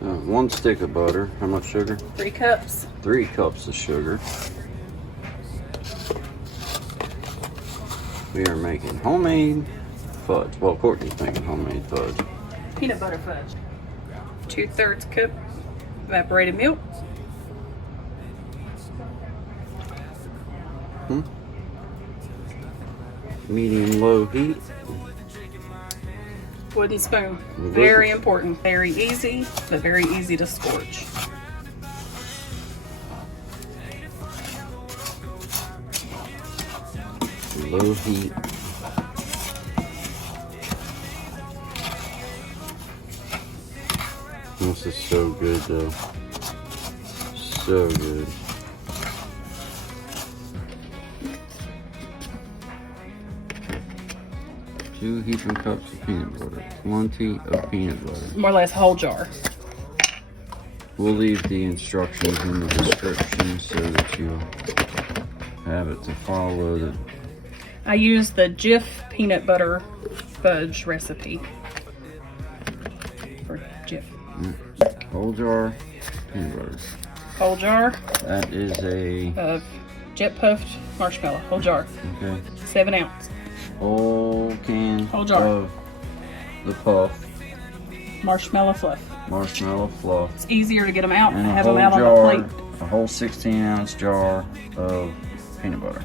1 stick of butter. How much sugar? 3 cups. 3 cups of sugar. We are making homemade fudge. Well, Courtney's making homemade fudge. Peanut butter fudge. 2/3 cup evaporated milk. Medium low heat. Wooden spoon. Very important. Very easy, but very easy to scorch. Low heat. This is so good though. So good. Two heaping cups of peanut butter. Plenty of peanut butter. More or less whole jar. We'll leave the instructions in the description so that you'll have it to follow. I use the Jiff peanut butter fudge recipe for Jiff. Whole jar peanut butter. Whole jar That is a of jet puffed marshmallow. Whole jar. okay. 7 ounce. Whole can Whole jar. of the puff Marshmallow fluff. marshmallow fluff. It's easier to get them out and And a have whole them out on jar, the plate. a whole 16-ounce jar of peanut butter.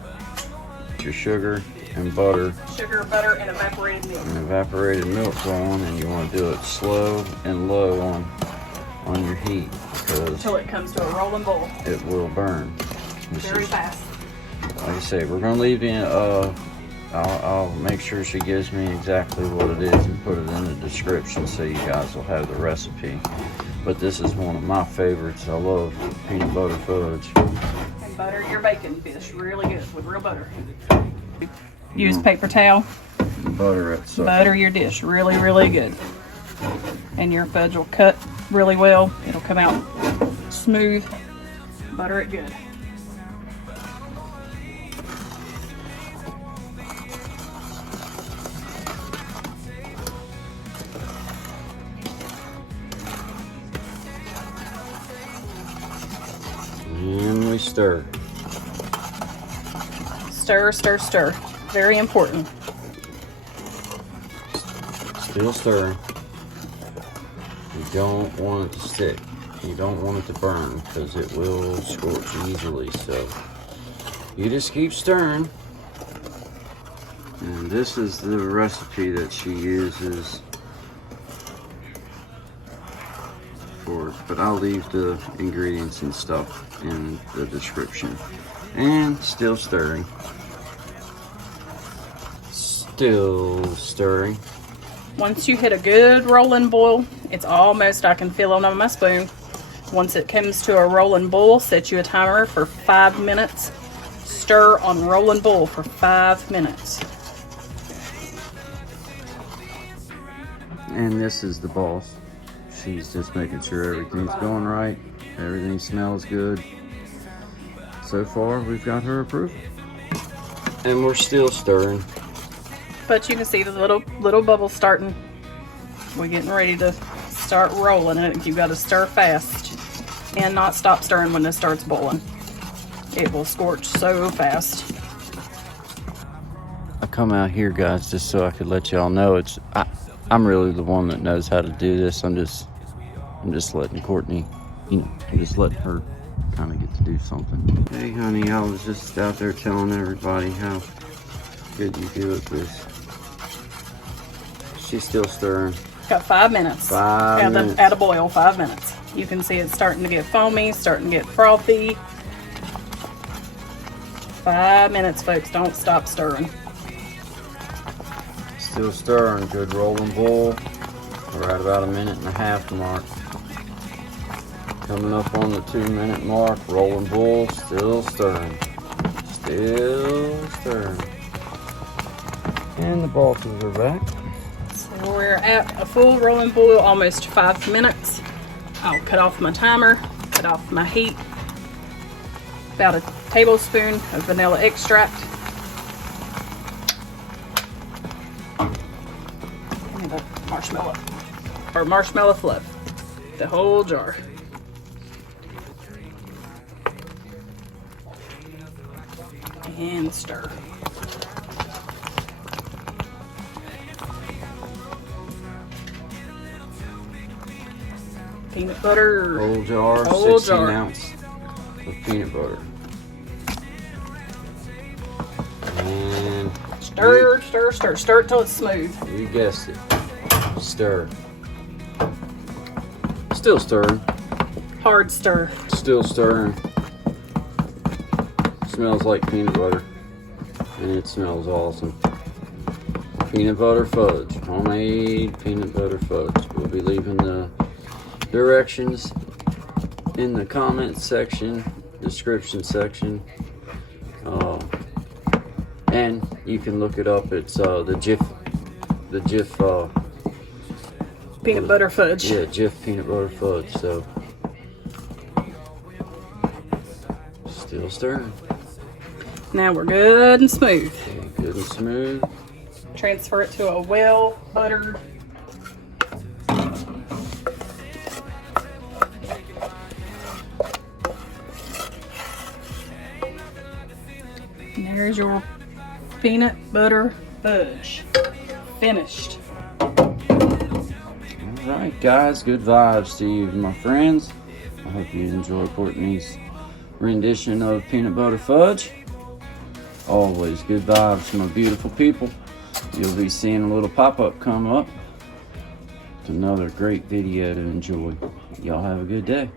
Your sugar and butter Sugar, butter, and evaporated milk. and evaporated milk going, and you want to do it slow and low on your heat because Until it comes to a rolling boil. it will burn. Very fast. Like I say, we're gonna leave the I'll make sure she gives me exactly what it is and put it in the description so you guys will have the recipe. But this is one of my favorites. I love peanut butter fudge. And butter your bacon fish really good with real butter. Use paper towel. Butter it. So Butter your dish really, really good. And your fudge will cut really well. It'll come out smooth. Butter it good. and we stir. Stir, stir, stir. Very important. Still stirring. You don't want it to stick. You don't want it to burn because it will scorch easily. So you just keep stirring. And this is the recipe that she uses for it, but I'll leave the ingredients and stuff in the description. And still stirring. Still stirring. Once you hit a good rolling boil, it's almost, I can feel it on my spoon. Once it comes to a rolling boil, set you a timer for 5 minutes. Stir on rolling boil for 5 minutes. And this is the boss. She's just making sure everything's going right. Everything smells good. So far, we've got her approval. And we're still stirring. But you can see the little bubbles starting. We're getting ready to start rolling it. You got to stir fast and not stop stirring when it starts boiling. It will scorch so fast. I come out here, guys, just so I could let y'all know I'm really the one that knows how to do this. I'm just letting Courtney, I'm just letting her kind of get to do something. Hey, honey, I was just out there telling everybody how good you do at this. She's still stirring. Got 5 minutes. 5 minutes. At a boil, 5 minutes. You can see it's starting to get foamy, starting to get frothy. 5 minutes, folks. Don't stop stirring. Still stirring. Good rolling boil. We're at about 1.5 minutes mark. Coming up on the 2-minute mark. Rolling boil. Still stirring. Still stirring. And the bosses are back. So we're at a full rolling boil, almost 5 minutes. I'll cut off my timer, cut off my heat. About a tablespoon of vanilla extract. And a marshmallow, or marshmallow fluff. the whole jar. And stir. Peanut butter. Whole jar, Whole 16 jar. ounce of peanut butter. And Stir, stir, stir. Stir it till it's smooth. you guessed it. Stir. Still stirring. Hard stir. Still stirring. Smells like peanut butter. And it smells awesome. Peanut butter fudge. Homemade peanut butter fudge. We'll be leaving the directions in the comment section, description section. And you can look it up. It's the Jiff Peanut butter fudge. yeah, Jiff peanut butter fudge. So still stirring. Now we're good and smooth. Okay, good and smooth. Transfer it to a well buttered and there's your peanut butter fudge. Finished. Alright guys, good vibes to you my friends. I hope you enjoy Courtney's rendition of peanut butter fudge. Always good vibes, my beautiful people. You'll be seeing a little pop-up come up. It's another great video to enjoy. Y'all have a good day.